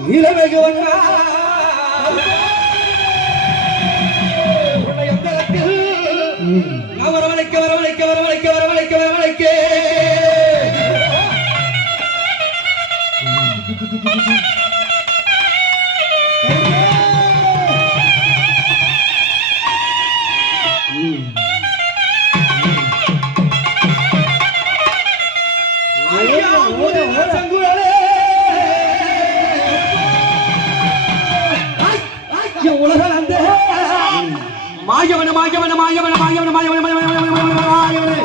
நிலவகுவண்ணா உன்னை அந்தரத்தில் நான் வரவழைக்க வரவழைக்க வரவழைக்க வரவழைக்க வரவழைக்க ஐயா ஊதின சங்குழலே உலகம் அந்த மாயவன மாயவன மாயவன மாயவன மாயவன மாயவன மாயவன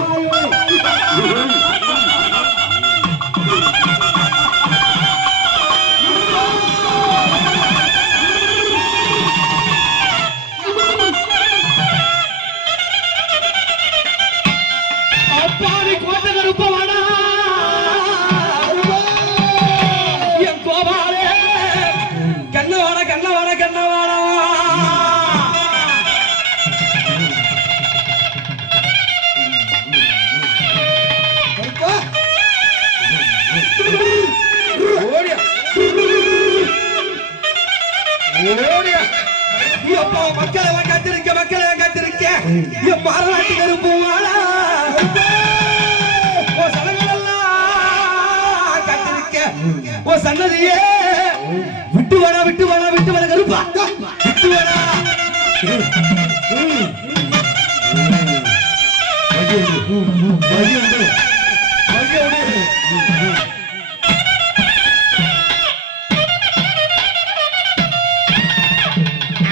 என் பாராட்டு கருப்பு வாடா ஓ சன்னதியே. விட்டு வாடா விட்டு வாடா விட்டு வாடா கருப்பா. விட்டு வாடா.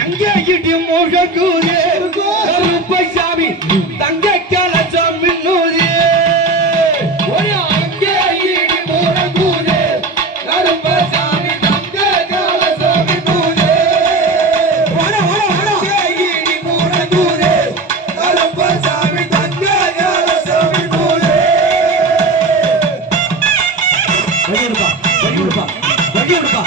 அங்கே இடி குப்பை சாமி தங்க கலசம் மின்னூது வழி விடுப்பா வழி விடுப்பா வழி விடுப்பா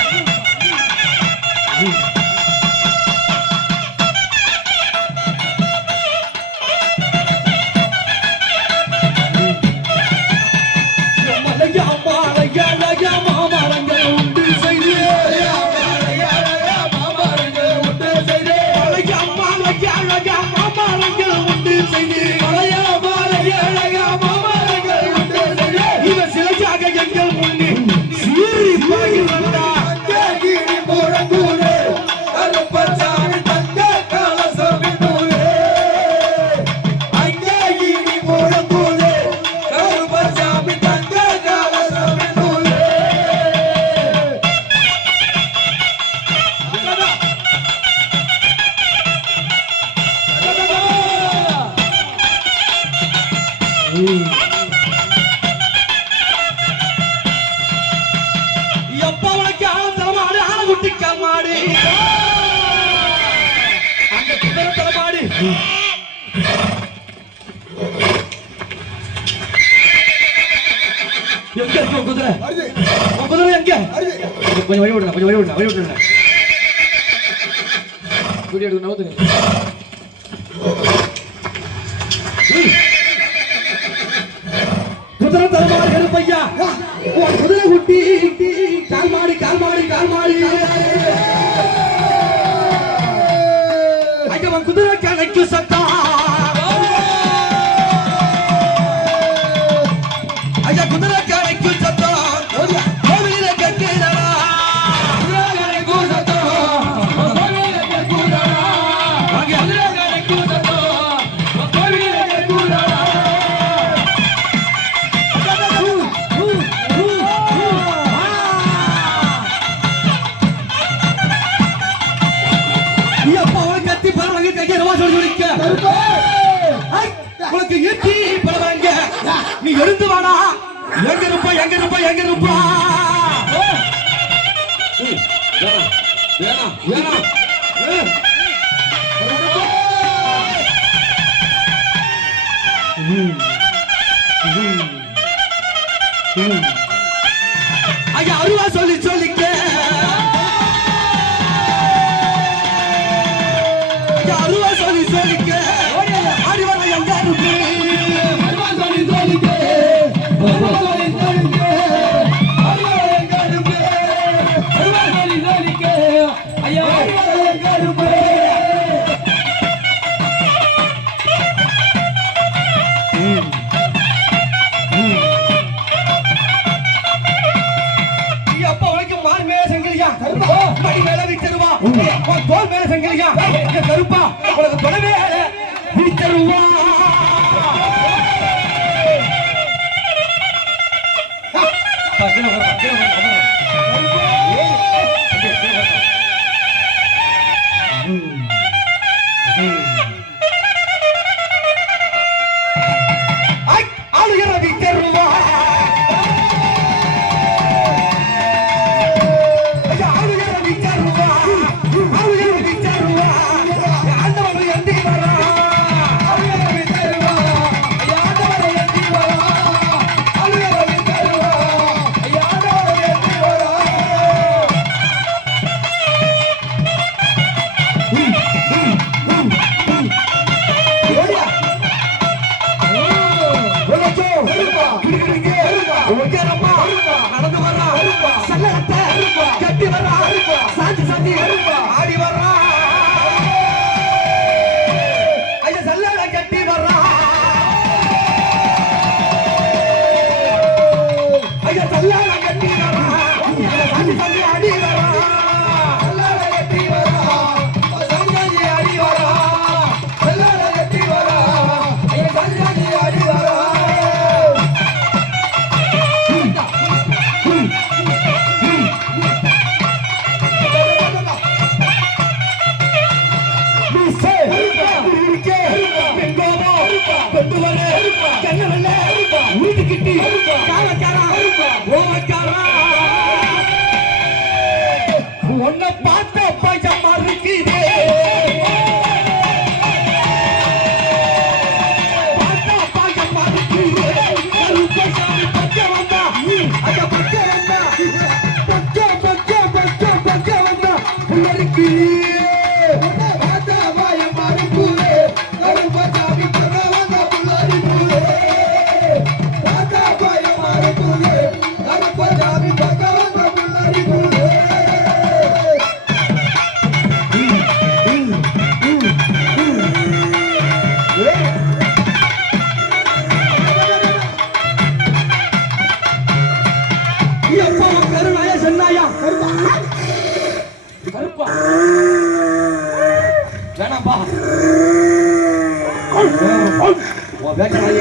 எப்ப உனக்கு ஆனந்தர மாடு ஆனகுட்டி மாடு அந்த குதிரத்தல மாடு எங்க இருக்கு குதிரை குதிரை எங்க கொஞ்சம் வழி விடுங்க கொஞ்சம் வழி விடுங்க வழி விடுங்க குடி எடுத்து தலைமாடு கருப்பையா குதிரை குட்டி கால் மாடி கால் மாடி. கால் மாடி. 박근혜 박근혜 박근혜 ವ್ಯಾಖ್ಯಾನ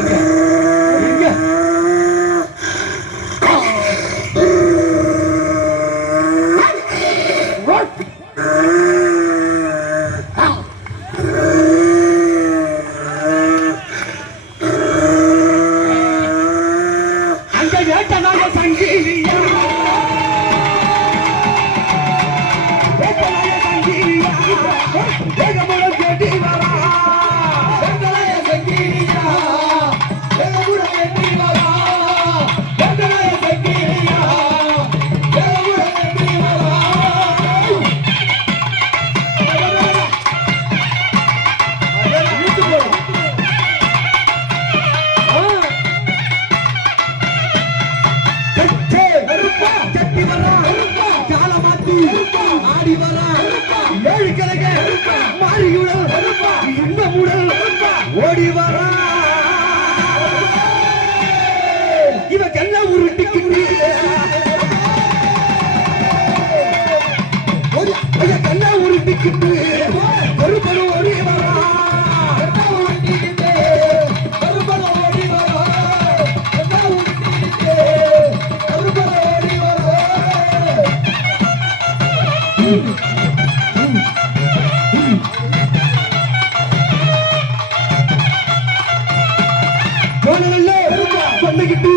கொண்டுகிட்டு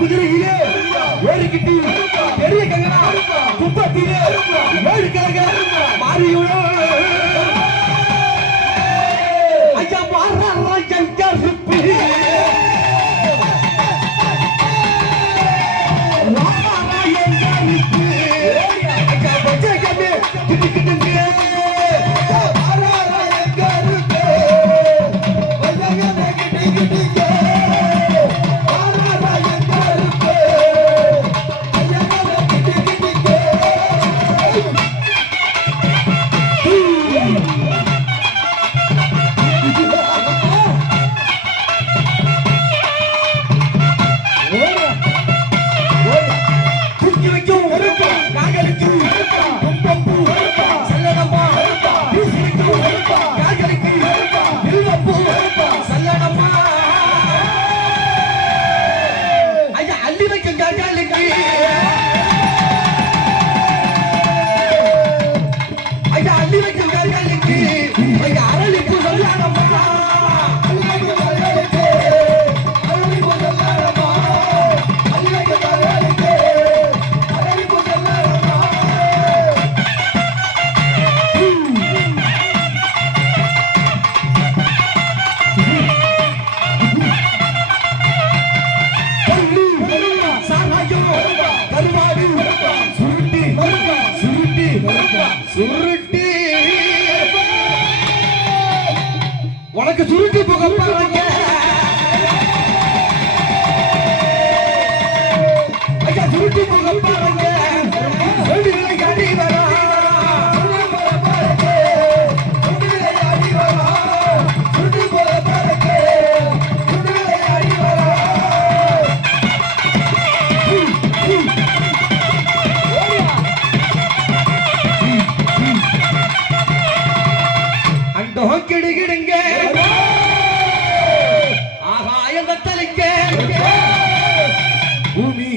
குதிரையிலே ஏறிக்கிட்டு பெரிய கங்கனா குப்பத்திலே ஏழு கலங்க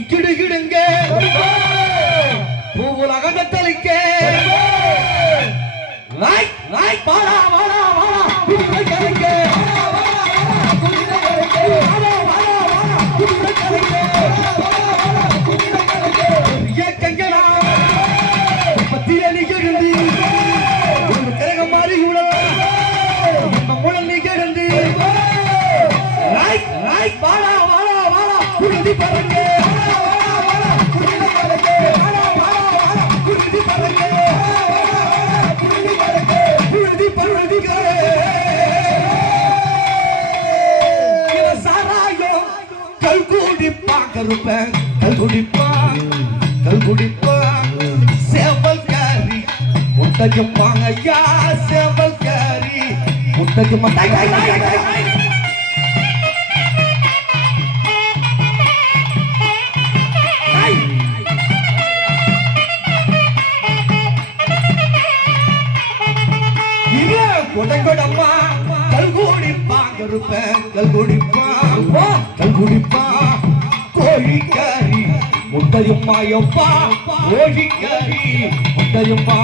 கிடுகிடுங்க. பூவுலக தத்தளிக்க நாய் நாய் பாடா வாடா வாடா குதிரை கலைக்க வாடா, வாடா, வாடா, குதிரை கலைக்க. கருப்பேன் கல் குடிப்பான் கல் குடிப்பான். சேவல் காரி முட்டைக்கும் வாங்க ஐயா சேவல் காரி. இவன் கொடங்கொடம்மா கல்குடிப்பான் கருப்பேன் கல்குடிப்பான் கல்குடிப்பான் கோழிக்கறி முட்டையும்மா எப்பா கோழிக்கறி முட்டையும்மா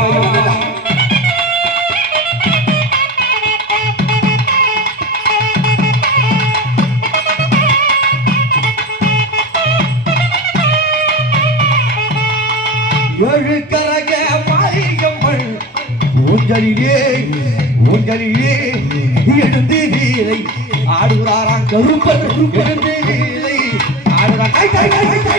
ஏழு கரக மாரியம்மள் ஊஞ்சலிலே ஊஞ்சலிலே எழுந்து வீரை ஆடுகிறாராம் கருப்பன் எழுந்து வீரை hey, hey, hey, hey.